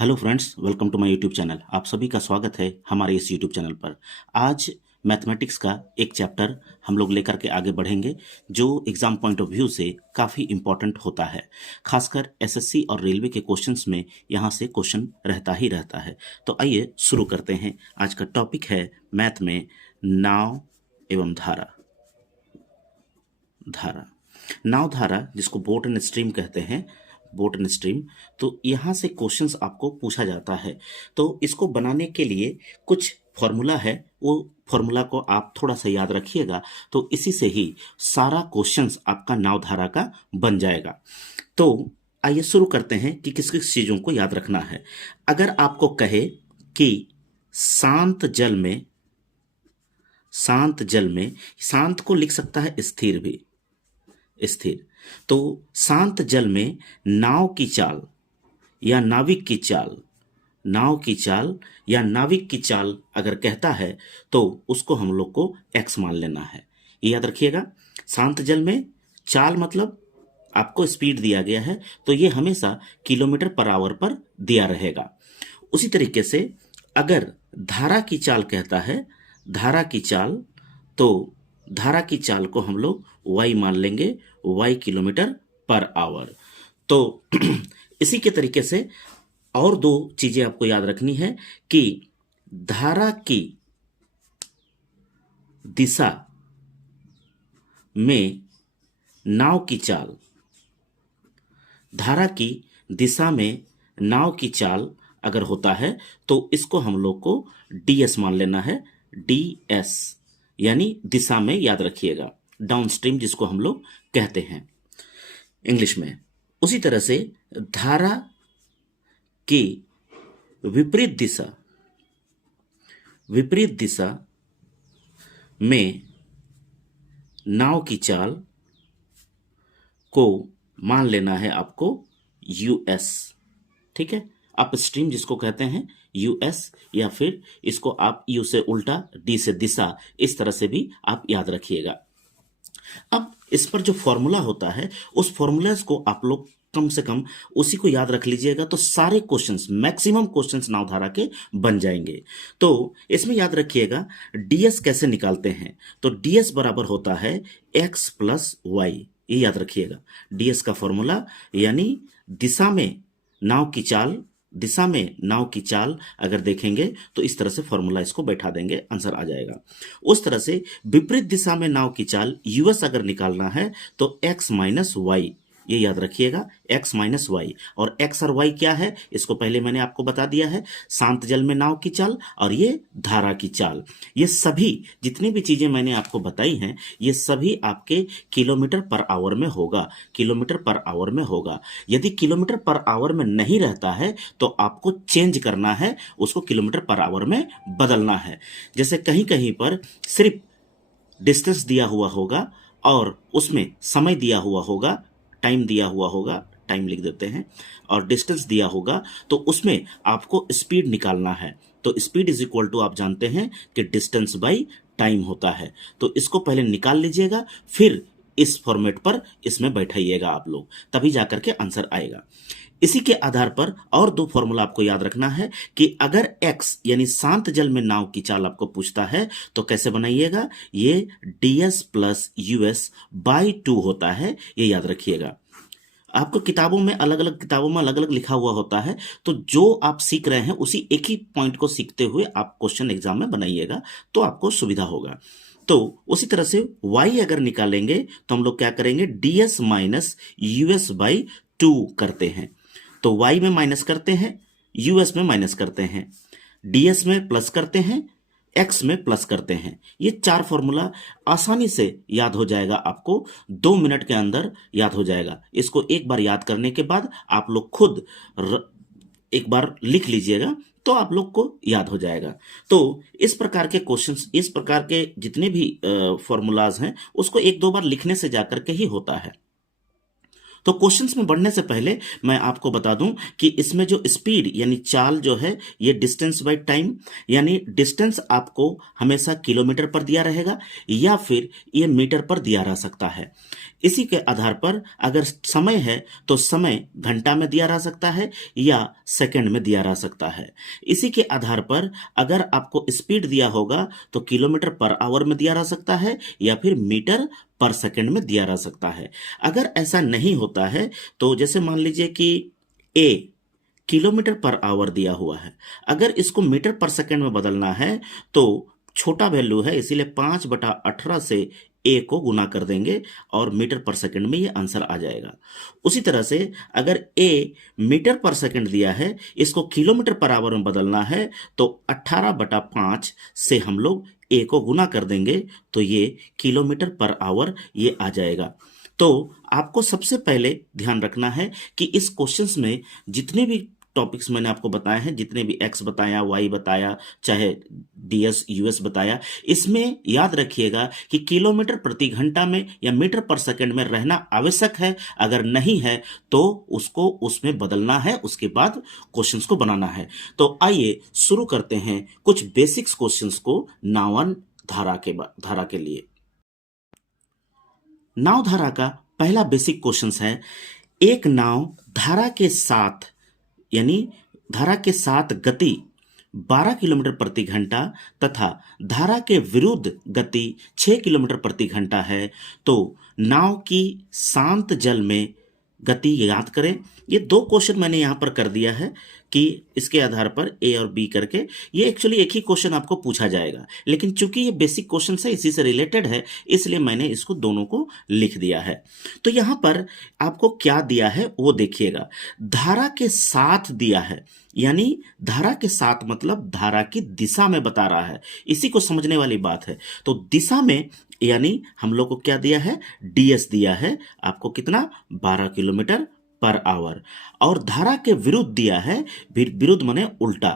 Hello friends, welcome to my YouTube channel. आप सभी का स्वागत है हमारे इस यूट्यूब चैनल पर। आज मैथमेटिक्स का एक चैप्टर हम लोग लेकर के आगे बढ़ेंगे जो एग्जाम पॉइंट ऑफ व्यू से काफ़ी इम्पोर्टेंट होता है। खासकर एसएससी और रेलवे के क्वेश्चंस में यहाँ से क्वेश्चन रहता ही रहता है। तो आइए शुरू करते हैं। आज का टॉपिक है मैथ में नाव एवं धारा। धारा, नाव धारा जिसको बोट एंड स्ट्रीम कहते हैं, बोट एंड स्ट्रीम। तो यहाँ से क्वेश्चंस आपको पूछा जाता है। तो इसको बनाने के लिए कुछ फॉर्मूला है, वो फॉर्मूला को आप थोड़ा सा याद रखिएगा तो इसी से ही सारा क्वेश्चंस आपका नाव धारा का बन जाएगा। तो आइए शुरू करते हैं कि किस किस चीज़ों को याद रखना है। अगर आपको कहे कि शांत जल में, शांत जल में, शांत को लिख सकता है स्थिर भी, स्थिर। तो शांत जल में नाव की चाल या नाविक की चाल, नाव की चाल या नाविक की चाल अगर कहता है तो उसको हम लोग को x मान लेना है। ये याद रखिएगा। शांत जल में चाल मतलब आपको स्पीड दिया गया है तो ये हमेशा किलोमीटर पर आवर पर दिया रहेगा। उसी तरीके से अगर धारा की चाल कहता है, धारा की चाल, तो धारा की चाल को हम लोग y मान लेंगे, y किलोमीटर पर आवर। तो इसी के तरीके से और दो चीजें आपको याद रखनी है कि धारा की दिशा में नाव की चाल, धारा की दिशा में नाव की चाल अगर होता है तो इसको हम लोग को ds मान लेना है, ds यानी दिशा में, याद रखिएगा, डाउन स्ट्रीम जिसको हम लोग कहते हैं इंग्लिश में। उसी तरह से धारा की विपरीत दिशा, विपरीत दिशा में नाव की चाल को मान लेना है आपको us। ठीक है, अप स्ट्रीम जिसको कहते हैं US, या फिर इसको आप U से उल्टा, D से दिशा, इस तरह से भी आप याद रखिएगा। अब इस पर जो फॉर्मूला होता है उस फॉर्मूलाज को आप लोग कम से कम उसी को याद रख लीजिएगा तो सारे क्वेश्चंस, मैक्सिमम क्वेश्चंस नावधारा के बन जाएंगे। तो इसमें याद रखिएगा ds कैसे निकालते हैं। तो ds बराबर होता है x प्लस y, ये याद रखिएगा। ds का फॉर्मूला यानी दिशा में नाव की चाल, दिशा में नाव की चाल अगर देखेंगे तो इस तरह से फॉर्मूला इसको बैठा देंगे, आंसर आ जाएगा। उस तरह से विपरीत दिशा में नाव की चाल US अगर निकालना है तो x माइनस वाई, ये याद रखिएगा, x माइनस वाई। और x और y क्या है इसको पहले मैंने आपको बता दिया है, शांत जल में नाव की चाल और ये धारा की चाल। ये सभी जितनी भी चीजें मैंने आपको बताई हैं ये सभी आपके किलोमीटर पर आवर में होगा, किलोमीटर पर आवर में होगा। यदि किलोमीटर पर आवर में नहीं रहता है तो आपको चेंज करना है, उसको किलोमीटर पर आवर में बदलना है। जैसे कहीं कहीं पर सिर्फ डिस्टेंस दिया हुआ होगा और उसमें समय दिया हुआ होगा, टाइम दिया हुआ होगा, टाइम लिख देते हैं, और डिस्टेंस दिया होगा तो उसमें आपको स्पीड निकालना है। तो स्पीड इज इक्वल टू आप जानते हैं कि डिस्टेंस बाई टाइम होता है। तो इसको पहले निकाल लीजिएगा, फिर इस फॉर्मेट पर इसमें बैठाइएगा आप लोग, तभी जाकर के आंसर आएगा। इसी के आधार पर और दो फॉर्मूला आपको याद रखना है कि अगर x यानी शांत जल में नाव की चाल आपको पूछता है तो कैसे बनाइएगा, ये ds प्लस US बाई 2 होता है, ये याद रखिएगा। आपको किताबों में अलग अलग, किताबों में अलग अलग लिखा हुआ होता है, तो जो आप सीख रहे हैं उसी एक ही पॉइंट को सीखते हुए आप क्वेश्चन एग्जाम में बनाइएगा तो आपको सुविधा होगा। तो उसी तरह से y अगर निकालेंगे तो हम लोग क्या करेंगे, ds माइनस US बाई 2 करते हैं। तो y में माइनस करते हैं, US में माइनस करते हैं, ds में प्लस करते हैं, x में प्लस करते हैं। ये चार फॉर्मूला आसानी से याद हो जाएगा, आपको 2 मिनट के अंदर याद हो जाएगा। इसको एक बार याद करने के बाद आप लोग खुद एक बार लिख लीजिएगा तो आप लोग को याद हो जाएगा। तो इस प्रकार के क्वेश्चंस, इस प्रकार के जितने भी फॉर्मूलाज हैं उसको एक दो बार लिखने से जाकर के ही होता है। तो क्वेश्चंस में बढ़ने से पहले मैं आपको बता दूं कि इसमें जो स्पीड यानी चाल जो है ये डिस्टेंस बाय टाइम, यानी डिस्टेंस आपको हमेशा किलोमीटर पर दिया रहेगा या फिर ये मीटर पर दिया रह सकता है। इसी के आधार पर अगर समय है तो समय घंटा में दिया रह सकता है या सेकंड में दिया रह सकता है। इसी के आधार पर अगर आपको स्पीड दिया होगा तो किलोमीटर पर आवर में दिया रह सकता है या फिर मीटर पर सेकंड में दिया रह सकता है। अगर ऐसा नहीं होता है तो जैसे मान लीजिए कि ए किलोमीटर पर आवर दिया हुआ है, अगर इसको मीटर पर सेकंड में बदलना है तो छोटा वैल्यू है, इसीलिए 5/18 से ए को गुना कर देंगे और मीटर पर सेकंड में ये आंसर आ जाएगा। उसी तरह से अगर ए मीटर पर सेकंड दिया है, इसको किलोमीटर पर आवर में बदलना है तो 18/5 से हम लोग ए को गुना कर देंगे तो ये किलोमीटर पर आवर ये आ जाएगा। तो आपको सबसे पहले ध्यान रखना है कि इस क्वेश्चंस में जितने भी टॉपिक्स मैंने आपको बताए हैं, जितने भी एक्स बताया, वाई बताया, चाहे डीएस यूएस बताया, इसमें याद रखिएगा कि किलोमीटर प्रति घंटा में या मीटर पर सेकंड में रहना आवश्यक है। अगर नहीं है तो उसको उसमें बदलना है, उसके बाद क्वेश्चंस को बनाना है। तो आइए शुरू करते हैं कुछ बेसिक्स क्वेश्चंस को नावन धारा के लिए। नाव धारा का पहला बेसिक क्वेश्चन है, एक नाव धारा के साथ यानी धारा के साथ गति 12 किलोमीटर प्रति घंटा तथा धारा के विरुद्ध गति 6 किलोमीटर प्रति घंटा है, तो नाव की शांत जल में गति याद करें। ये दो क्वेश्चन मैंने यहाँ पर कर दिया है कि इसके आधार पर ए और बी करके ये एक्चुअली एक ही क्वेश्चन आपको पूछा जाएगा, लेकिन चूंकि ये बेसिक क्वेश्चन है, इसी से रिलेटेड है, इसलिए मैंने इसको दोनों को लिख दिया है। तो यहाँ पर आपको क्या दिया है वो देखिएगा। धारा के साथ दिया है, यानी धारा के साथ मतलब धारा की दिशा में बता रहा है, इसी को समझने वाली बात है। तो दिशा में यानी हम लोग को क्या दिया है, डीएस दिया है आपको कितना, 12 किलोमीटर पर आवर। और धारा के विरुद्ध दिया है, विरुद्ध माने उल्टा,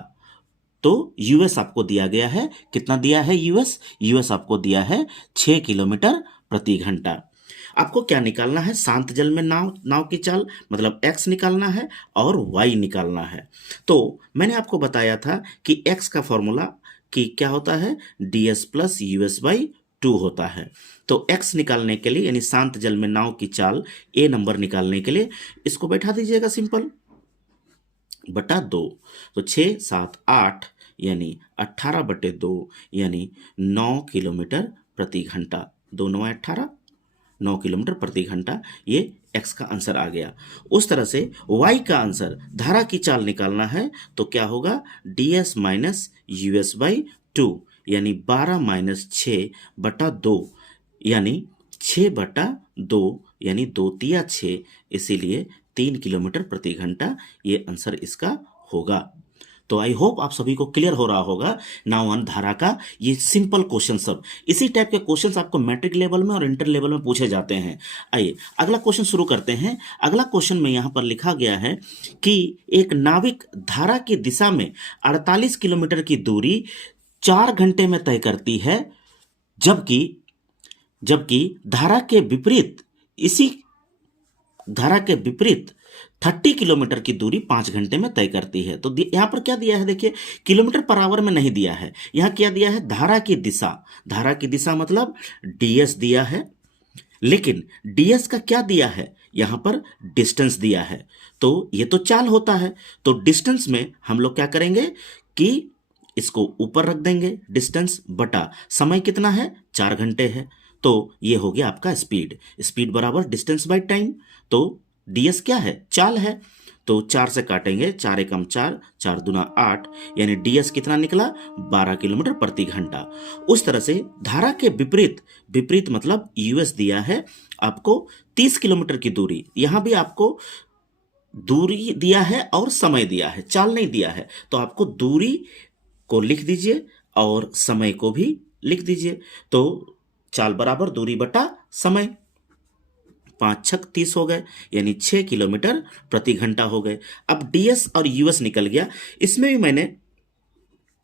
तो यूएस आपको दिया गया है, कितना दिया है यूएस आपको दिया है 6 किलोमीटर प्रति घंटा। आपको क्या निकालना है, शांत जल में नाव की चाल मतलब एक्स निकालना है और वाई निकालना है। तो मैंने आपको बताया था कि एक्स का फॉर्मूला कि क्या होता है, ds प्लस यूएस बाई 2 होता है। तो x निकालने के लिए यानी शांत जल में नाव की चाल a नंबर निकालने के लिए इसको बैठा दीजिएगा सिंपल बटा 2, तो 6 7 8 यानी 18/2 यानी 9 किलोमीटर प्रति घंटा, 2 9 18, 9 किलोमीटर प्रति घंटा, ये x का आंसर आ गया। उस तरह से y का आंसर धारा की चाल निकालना है तो क्या होगा, ds माइनस यूएस बाई 2 यानी 12 माइनस 6/2 यानी 6/2 यानी 2 तिया 6, इसीलिए 3 किलोमीटर प्रति घंटा ये आंसर इसका होगा। तो आई होप आप सभी को क्लियर हो रहा होगा नावन धारा का ये सिंपल क्वेश्चन सब। इसी टाइप के क्वेश्चंस आपको मैट्रिक लेवल में और इंटर लेवल में पूछे जाते हैं। आइए अगला क्वेश्चन शुरू करते हैं। अगला क्वेश्चन में यहाँ पर लिखा गया है कि एक नाविक धारा की दिशा में 48 किलोमीटर की दूरी 4 घंटे में तय करती है, जबकि धारा के विपरीत 30 किलोमीटर की दूरी 5 घंटे में तय करती है। तो यहां पर क्या दिया है, देखिए किलोमीटर पर आवर में नहीं दिया है, यहां क्या दिया है, धारा की दिशा मतलब डीएस दिया है, लेकिन डीएस का क्या दिया है, यहां पर डिस्टेंस दिया है। तो ये तो चाल होता है, तो डिस्टेंस में हम लोग क्या करेंगे कि इसको ऊपर रख देंगे, डिस्टेंस बटा समय कितना है, 4 घंटे है, तो ये हो गया आपका स्पीड बराबर डिस्टेंस बाय टाइम। तो डीएस क्या है, चाल है, तो 4 से काटेंगे, 4 एकम 4, 4 दूना 8 यानी डीएस कितना निकला, 12 किलोमीटर प्रति घंटा। उस तरह से धारा के विपरीत मतलब यूएस दिया है आपको 30 किलोमीटर की दूरी, यहां भी आपको दूरी दिया है और समय दिया है, चाल नहीं दिया है, तो आपको दूरी को लिख दीजिए और समय को भी लिख दीजिए। तो चाल बराबर दूरी बटा समय, 5 छक 30 हो गए यानी 6 किलोमीटर प्रति घंटा हो गए। अब डीएस और यूएस निकल गया। इसमें भी मैंने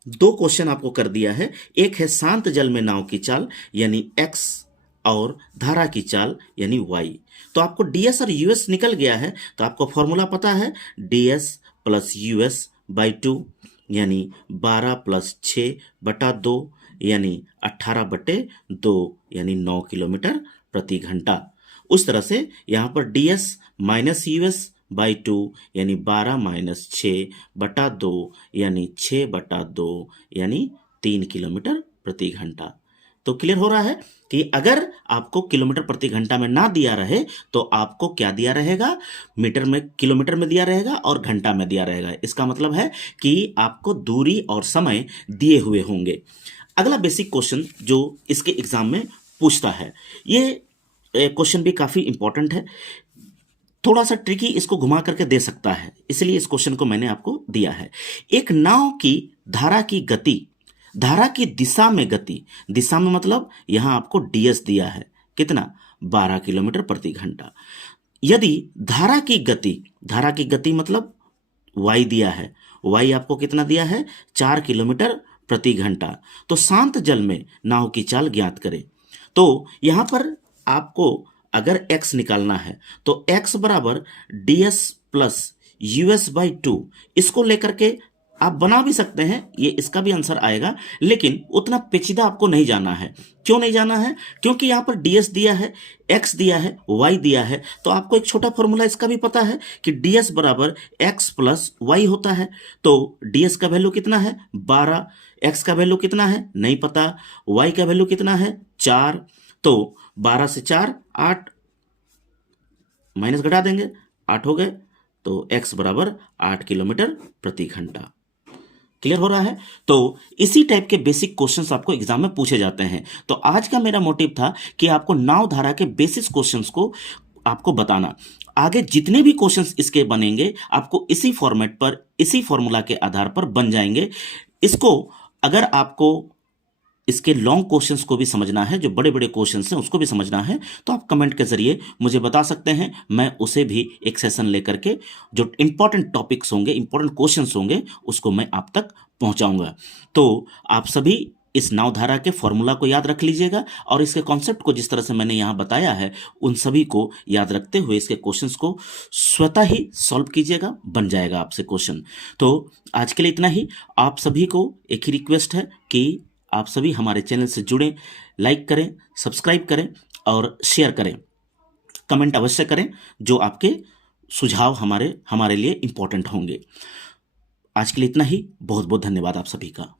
2 क्वेश्चन आपको कर दिया है, एक है शांत जल में नाव की चाल यानी एक्स और धारा की चाल यानी वाई। तो आपको डीएस और यूएस निकल गया है, तो आपको फॉर्मूला पता है, डीएस प्लस यूएस बाई 2 यानी 12 प्लस 6/2 यानी 18/2 यानी 9 किलोमीटर प्रति घंटा। उस तरह से यहां पर ds माइनस यूएस बाई 2 यानी 12 माइनस 6/2 यानी 6/2 यानी 3 किलोमीटर प्रति घंटा। तो क्लियर हो रहा है कि अगर आपको किलोमीटर प्रति घंटा में ना दिया रहे तो आपको क्या दिया रहेगा, मीटर में, किलोमीटर में दिया रहेगा और घंटा में दिया रहेगा। इसका मतलब है कि आपको दूरी और समय दिए हुए होंगे। अगला बेसिक क्वेश्चन जो इसके एग्जाम में पूछता है, ये क्वेश्चन भी काफी इंपॉर्टेंट है, थोड़ा सा ट्रिकी, इसको घुमा करके दे सकता है, इसलिए इस क्वेश्चन को मैंने आपको दिया है। एक नाव की धारा की गति, धारा की दिशा में गति, दिशा में मतलब यहां आपको डीएस दिया है कितना, 12 किलोमीटर प्रति घंटा। यदि धारा की गति, धारा की गति मतलब वाई दिया है, वाई आपको कितना दिया है, 4 किलोमीटर प्रति घंटा। तो शांत जल में नाव की चाल ज्ञात करें। तो यहां पर आपको अगर x निकालना है तो x बराबर ds प्लस यूएस बाई 2, इसको लेकर के आप बना भी सकते हैं, ये इसका भी आंसर आएगा, लेकिन उतना पेचीदा आपको नहीं जाना है। क्यों नहीं जाना है, क्योंकि यहां पर ds दिया है, x दिया है, y दिया है, तो आपको एक छोटा फॉर्मूला इसका भी पता है कि ds बराबर x प्लस y होता है। तो ds का वैल्यू कितना है 12, x का वैल्यू कितना है नहीं पता, y का वैल्यू कितना है 4, तो 12 से 4 8, माइनस घटा देंगे 8 हो गए, तो x बराबर 8 किलोमीटर प्रति घंटा। क्लियर हो रहा है। तो इसी टाइप के बेसिक क्वेश्चंस आपको एग्जाम में पूछे जाते हैं। तो आज का मेरा मोटिव था कि आपको नाव धारा के बेसिक क्वेश्चंस को आपको बताना। आगे जितने भी क्वेश्चंस इसके बनेंगे आपको इसी फॉर्मेट पर, इसी फॉर्मूला के आधार पर बन जाएंगे। इसको अगर आपको इसके लॉन्ग क्वेश्चंस को भी समझना है, जो बड़े बड़े क्वेश्चंस हैं उसको भी समझना है, तो आप कमेंट के जरिए मुझे बता सकते हैं। मैं उसे भी एक सेशन लेकर के जो इंपॉर्टेंट टॉपिक्स होंगे, इंपॉर्टेंट क्वेश्चंस होंगे, उसको मैं आप तक पहुंचाऊंगा। तो आप सभी इस नावधारा के फॉर्मूला को याद रख लीजिएगा और इसके कॉन्सेप्ट को जिस तरह से मैंने यहां बताया है उन सभी को याद रखते हुए इसके क्वेश्चंस को स्वतः ही सॉल्व कीजिएगा, बन जाएगा आपसे क्वेश्चन। तो आज के लिए इतना ही। आप सभी को एक ही रिक्वेस्ट है कि आप सभी हमारे चैनल से जुड़ें, लाइक करें, सब्सक्राइब करें और शेयर करें, कमेंट अवश्य करें, जो आपके सुझाव हमारे लिए इंपॉर्टेंट होंगे। आज के लिए इतना ही। बहुत बहुत धन्यवाद आप सभी का।